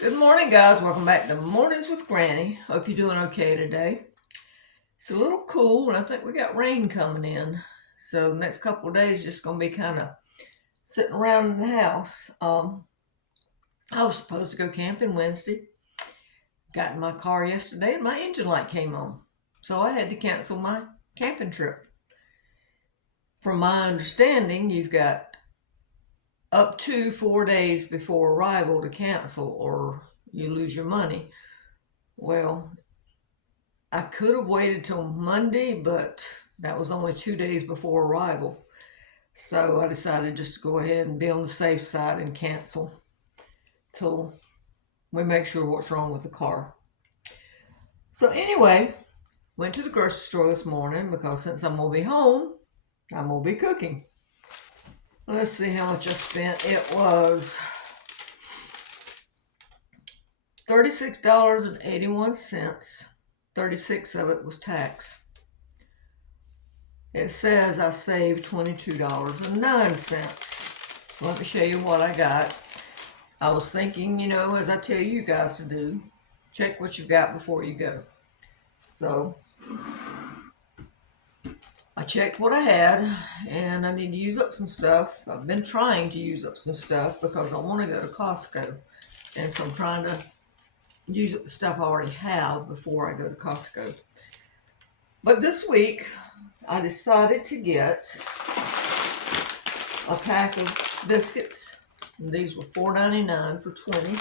Good morning, guys. Welcome back to Mornings with Granny. Hope you're doing okay today. It's a little cool, and I think we got rain coming in. So the next couple of days just gonna be kind of sitting around in the house. I was supposed to go camping Wednesday. Got in my car yesterday, and my engine light came on, so I had to cancel my camping trip. From my understanding, you've got up to 4 days before arrival to cancel, or you lose your money. Well, I could have waited till Monday, but that was only 2 days before arrival. So I decided just to go ahead and be on the safe side and cancel till we make sure what's wrong with the car. So anyway, went to the grocery store this morning because since I'm gonna be home, I'm gonna be cooking. Let's see how much I spent. It was $36.81. 36 of it was tax. It says I saved $22.09. So let me show you what I got. I was thinking, as I tell you guys to do, check what you've got before you go. So I checked what I had, and I need to use up some stuff. I've been trying to use up some stuff because I want to go to Costco. And so I'm trying to use up the stuff I already have before I go to Costco. But this week, I decided to get a pack of biscuits. And these were $4.99 for 20,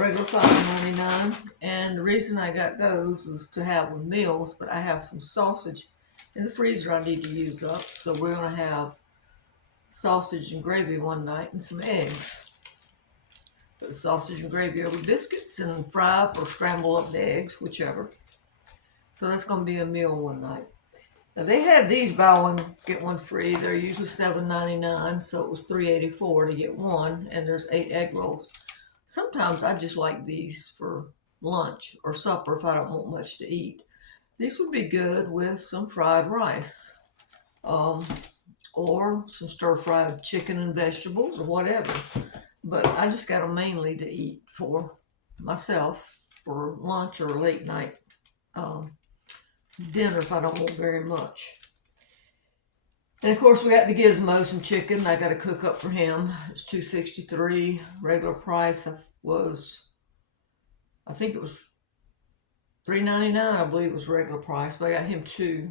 regular $5.99. And the reason I got those is to have with meals, but I have some sausage in the freezer I need to use up. So we're going to have sausage and gravy one night and some eggs. Put the sausage and gravy over biscuits and fry up or scramble up the eggs, whichever. So that's going to be a meal one night. Now they had these buy one get one free. They're usually $7.99, so it was $3.84 to get one, and there's 8 egg rolls. Sometimes I just like these for lunch or supper if I don't want much to eat. These would be good with some fried rice, or some stir-fried chicken and vegetables or whatever. But I just got them mainly to eat for myself for lunch or late night dinner if I don't want very much. And of course we got the Gizmo, some chicken I got to cook up for him. It's $2.63. Regular price I think it was $3.99. I believe it was regular price, but I got him 2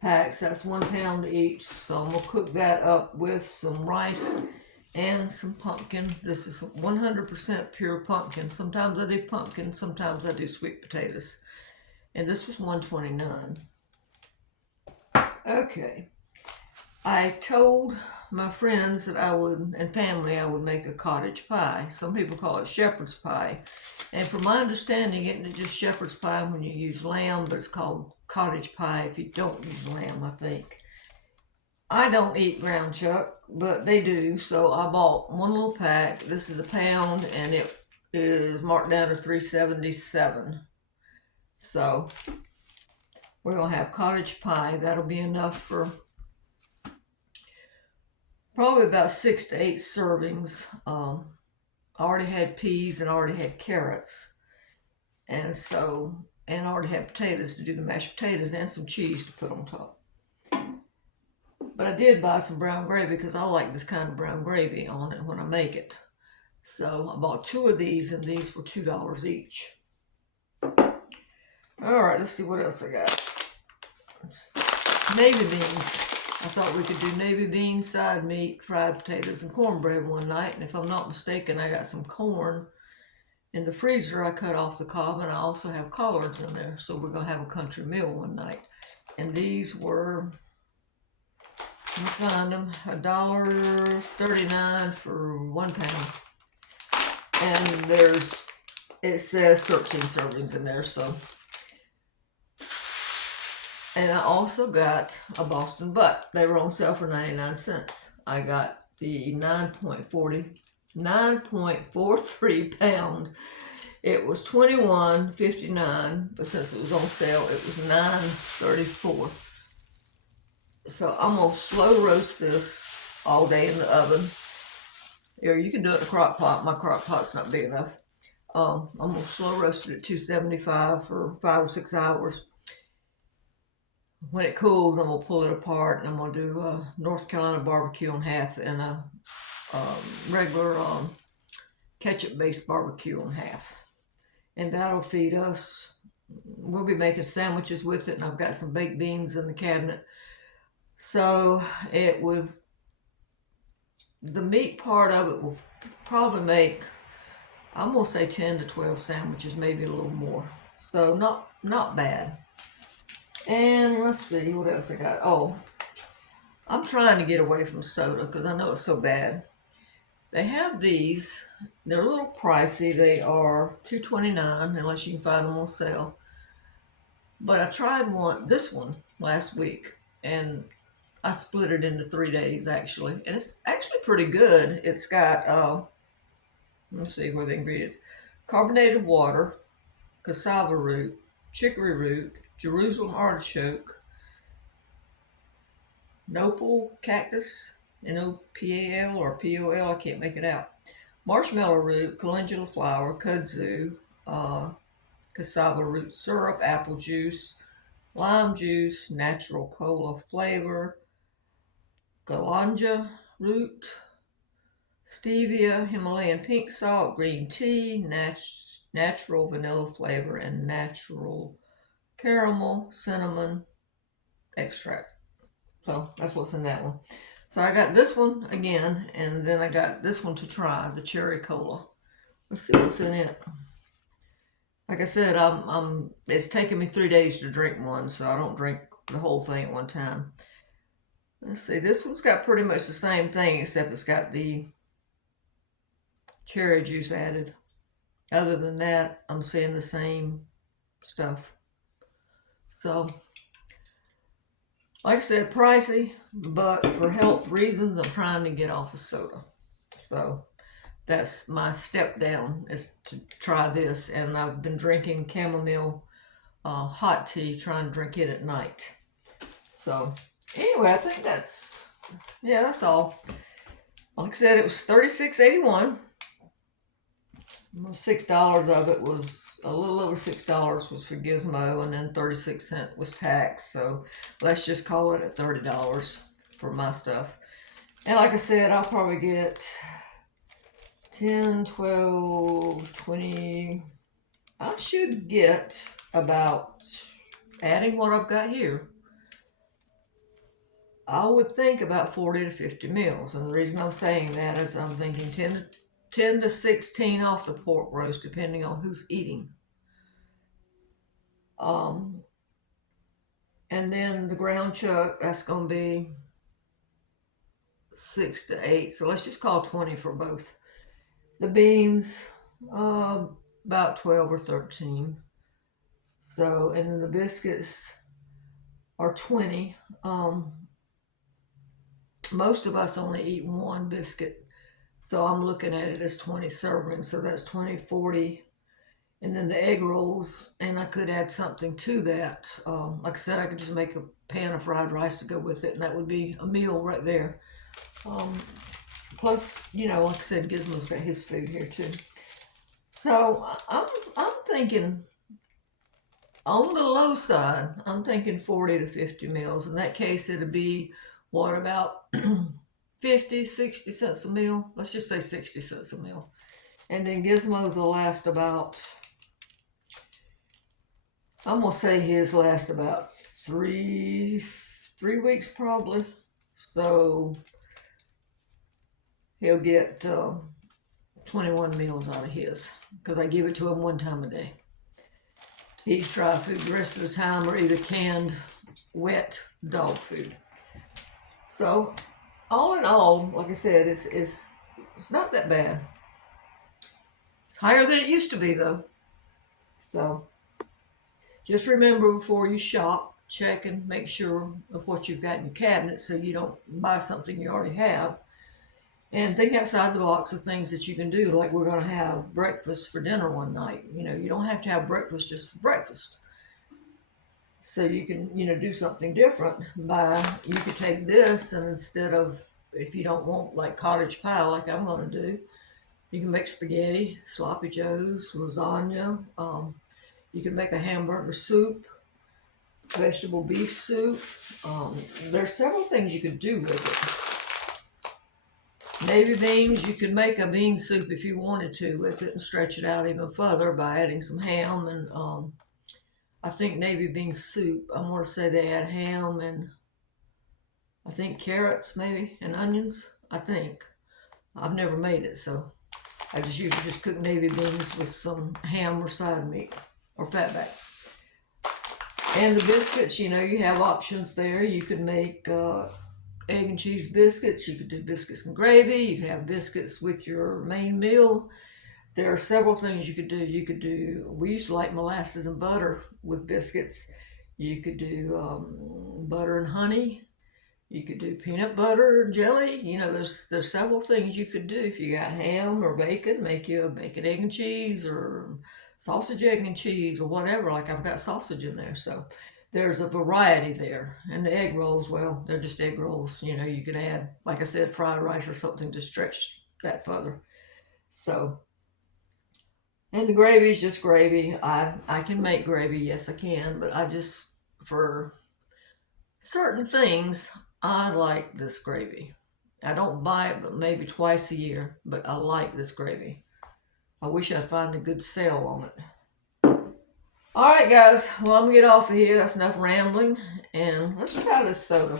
packs. That's 1 pound each. So I'm gonna cook that up with some rice and some pumpkin. This is 100% pure pumpkin. Sometimes I do pumpkin, sometimes I do sweet potatoes. And this was $1.29. Okay. I told my friends that and family, I would make a cottage pie. Some people call it shepherd's pie. And from my understanding, isn't it just shepherd's pie when you use lamb, but it's called cottage pie if you don't use lamb, I think. I don't eat ground chuck, but they do, so I bought one little pack. This is a pound, and it is marked down to $3.77. So we're gonna have cottage pie. That'll be enough for probably about 6 to 8 servings. I already had peas and I already had carrots, and I already had potatoes to do the mashed potatoes and some cheese to put on top. But I did buy some brown gravy because I like this kind of brown gravy on it when I make it. So I bought 2 of these, and these were $2 each. All right, let's see what else I got. Navy beans. I thought we could do navy beans, side meat, fried potatoes, and cornbread one night. And if I'm not mistaken, I got some corn in the freezer. I cut off the cob, and I also have collards in there. So we're going to have a country meal one night. And these were, you find them, $1.39 for 1 pound. And it says 13 servings in there, so. And I also got a Boston butt. They were on sale for 99 cents. I got the 9.43 pound. It was $21.59, but since it was on sale, it was $9.34. So I'm gonna slow roast this all day in the oven. Or you can do it in a crock pot. My crock pot's not big enough. I'm gonna slow roast it at 275 for 5 or 6 hours. When it cools, I'm gonna pull it apart and I'm gonna do North Carolina barbecue on half and a regular ketchup-based barbecue on half, and that'll feed us. We'll be making sandwiches with it, and I've got some baked beans in the cabinet. So it would, the meat part of it will probably make, I'm gonna say 10 to 12 sandwiches, maybe a little more. So not bad. And let's see what else I got. Oh, I'm trying to get away from soda because I know it's so bad. They have these. They're a little pricey. They are $2.29 unless you can find them on sale. But I tried this one last week, and I split it into 3 days actually, and it's actually pretty good. It's got let's see where the ingredients: carbonated water, cassava root, chicory root, Jerusalem artichoke, nopal cactus, Nopal or Pol, I can't make it out. Marshmallow root, calendula flower, kudzu, cassava root syrup, apple juice, lime juice, natural cola flavor, galanja root, stevia, Himalayan pink salt, green tea, natural vanilla flavor, and natural caramel cinnamon extract. So that's what's in that one. So I got this one again, and then I got this one to try, the cherry cola. Let's see what's in it. Like I said, it's taking me 3 days to drink one, so I don't drink the whole thing at one time. Let's see, this one's got pretty much the same thing, except it's got the cherry juice added. Other than that, I'm seeing the same stuff. So, like I said, pricey, but for health reasons, I'm trying to get off of soda. So, that's my step down, is to try this. And I've been drinking chamomile hot tea, trying to drink it at night. So, anyway, I think that's all. Like I said, it was $36.81. $6 of it was, a little over $6 was for Gizmo, and then 36 cents was tax. So let's just call it at $30 for my stuff. And like I said, I'll probably get 10, 12, 20. I should get about, adding what I've got here, I would think about 40 to 50 meals. And the reason I'm saying that is I'm thinking 10 to 16 off the pork roast, depending on who's eating. And then the ground chuck, that's going to be 6 to 8. So let's just call 20 for both. The beans, about 12 or 13. So, and then the biscuits are 20. Most of us only eat one biscuit. So I'm looking at it as 20 servings. So that's 20, 40. And then the egg rolls, and I could add something to that. Like I said, I could just make a pan of fried rice to go with it, and that would be a meal right there. Plus, like I said, Gizmo's got his food here too. So I'm thinking on the low side. I'm thinking 40 to 50 meals. In that case, it'd be what, about 50, 60 cents a meal? Let's just say 60 cents a meal. And then Gizmo's will last about, I'm gonna say his lasts about 3 weeks probably. So he'll get 21 meals out of his, because I give it to him one time a day. He eats dry food the rest of the time, or either canned, wet dog food. So all in all, like I said, it's not that bad. It's higher than it used to be though. So just remember, before you shop, check and make sure of what you've got in your cabinet so you don't buy something you already have. And think outside the box of things that you can do, like we're going to have breakfast for dinner one night. You don't have to have breakfast just for breakfast. So you can, do something different you could take this, and instead of, if you don't want like cottage pie like I'm going to do, You can make spaghetti, sloppy joes, lasagna. You can make a hamburger soup, vegetable beef soup. There's several things you could do with it. Navy beans, you could make a bean soup if you wanted to with it and stretch it out even further by adding some ham and I think navy bean soup. I want to say they add ham and I think carrots maybe and onions. I think I've never made it, so I just usually just cook navy beans with some ham or side meat or fatback. And the biscuits, you know, you have options there. You could make egg and cheese biscuits. You could do biscuits and gravy. You can have biscuits with your main meal. There are several things you could do. We used to like molasses and butter with biscuits. You could do butter and honey. You could do peanut butter and jelly. You know, there's several things you could do. If you got ham or bacon, make you a bacon, egg, and cheese, or sausage, egg, and cheese, or whatever. Like I've got sausage in there. So there's a variety there. And the egg rolls, well, they're just egg rolls. You know, you could add, like I said, fried rice or something to stretch that further. So, and the gravy is just gravy. I can make gravy, yes I can, but I just, for certain things, I like this gravy. I don't buy it but maybe twice a year, but I like this gravy. I wish I'd find a good sale on it. All right, guys. Well, I'm going to get off of here. That's enough rambling. And let's try this soda.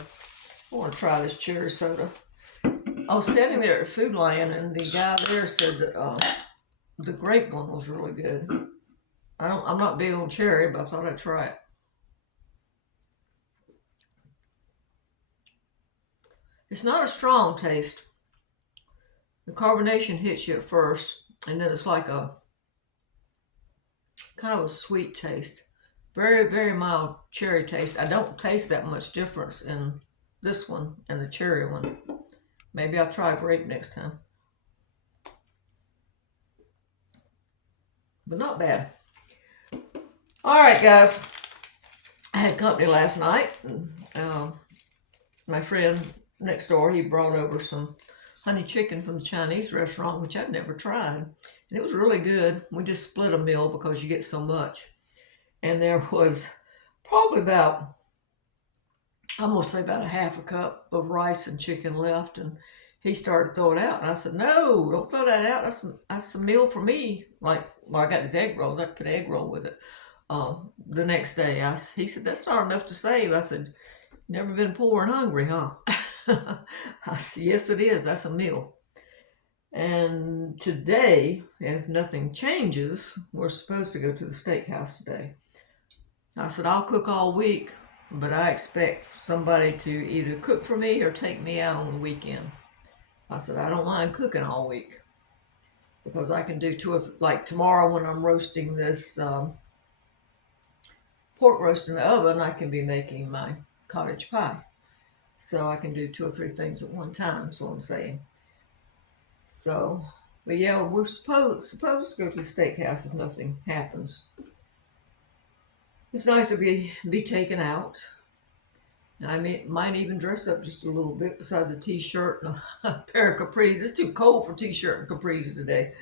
I want to try this cherry soda. I was standing there at Food Lion, and the guy there said that the grape one was really good. I'm not big on cherry, but I thought I'd try it. It's not a strong taste. The carbonation hits you at first, and then it's like a kind of a sweet taste. Very, very mild cherry taste. I don't taste that much difference in this one and the cherry one. Maybe I'll try grape next time. But not bad. All right, guys. I had company last night. And, my friend next door, he brought over some honey chicken from the Chinese restaurant, which I'd never tried. And it was really good. We just split a meal because you get so much. And there was probably about, I'm going to say about a half a cup of rice and chicken left. And he started throwing it out. And I said, no, don't throw that out. That's a meal for me. Like, well, I got these egg rolls. I could put an egg roll with it. The next day, he said, that's not enough to save. I said, never been poor and hungry, huh? I said, yes, it is. That's a meal. And today, if nothing changes, we're supposed to go to the steakhouse today. I said, I'll cook all week, but I expect somebody to either cook for me or take me out on the weekend. I said, I don't mind cooking all week because I can do like tomorrow when I'm roasting this pork roast in the oven, I can be making my cottage pie. So I can do 2 or 3 things at one time, so I'm saying. So, but yeah, we're supposed to go to the steakhouse if nothing happens. It's nice to be taken out. I might even dress up just a little bit besides a t-shirt and a pair of capris. It's too cold for t-shirt and capris today.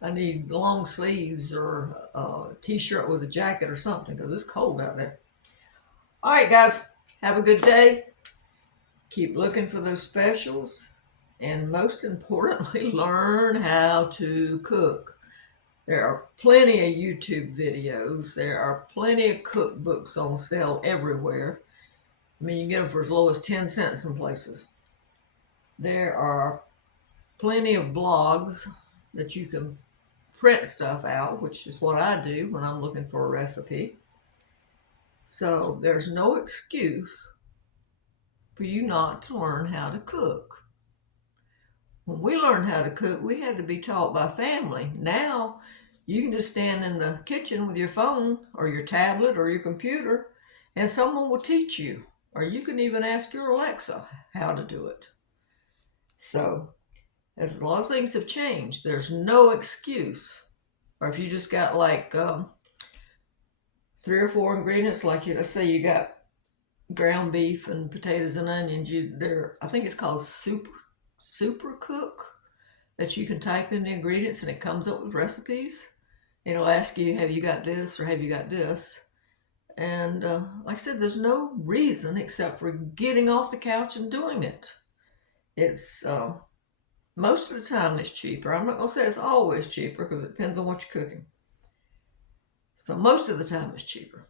I need long sleeves or a t-shirt with a jacket or something because it's cold out there. All right, guys, have a good day. Keep looking for those specials. And most importantly, learn how to cook. There are plenty of YouTube videos. There are plenty of cookbooks on sale everywhere. I mean, you can get them for as low as 10 cents in places. There are plenty of blogs that you can print stuff out, which is what I do when I'm looking for a recipe. So there's no excuse for you not to learn how to cook. When we learned how to cook, we had to be taught by family. Now, you can just stand in the kitchen with your phone or your tablet or your computer and someone will teach you. Or you can even ask your Alexa how to do it. So, as a lot of things have changed, there's no excuse. Or if you just got like 3 or 4 ingredients, like let's say you got ground beef and potatoes and onions, I think it's called super cook. that you can type in the ingredients and it comes up with recipes. It'll ask you, have you got this or have you got this? And like I said, there's no reason except for getting off the couch and doing it. It's most of the time it's cheaper. I'm not going to say it's always cheaper because it depends on what you're cooking. So most of the time it's cheaper.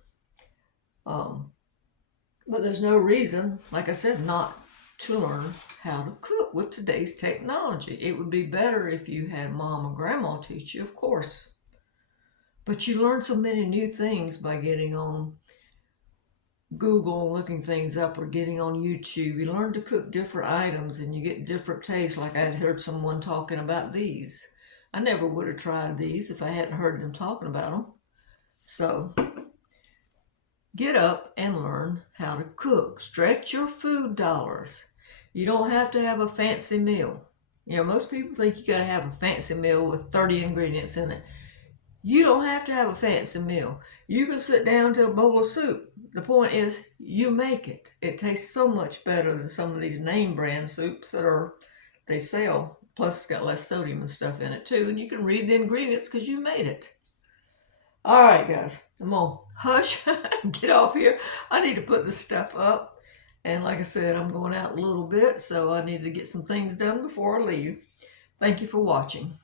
But there's no reason, like I said, not to learn how to cook with today's technology. It would be better if you had mom or grandma teach you, of course. But you learn so many new things by getting on Google and looking things up, or getting on YouTube. You learn to cook different items and you get different tastes. Like I had heard someone talking about these. I never would have tried these if I hadn't heard them talking about them. So get up and learn how to cook. Stretch your food dollars. You don't have to have a fancy meal. You know, most people think you gotta have a fancy meal with 30 ingredients in it. You don't have to have a fancy meal. You can sit down to a bowl of soup. The point is, you make it. It tastes so much better than some of these name brand soups they sell. Plus, it's got less sodium and stuff in it too, and you can read the ingredients because you made it. All right, guys, I'm gonna hush and get off here. I need to put this stuff up, and like I said, I'm going out a little bit, so I need to get some things done before I leave. Thank you for watching.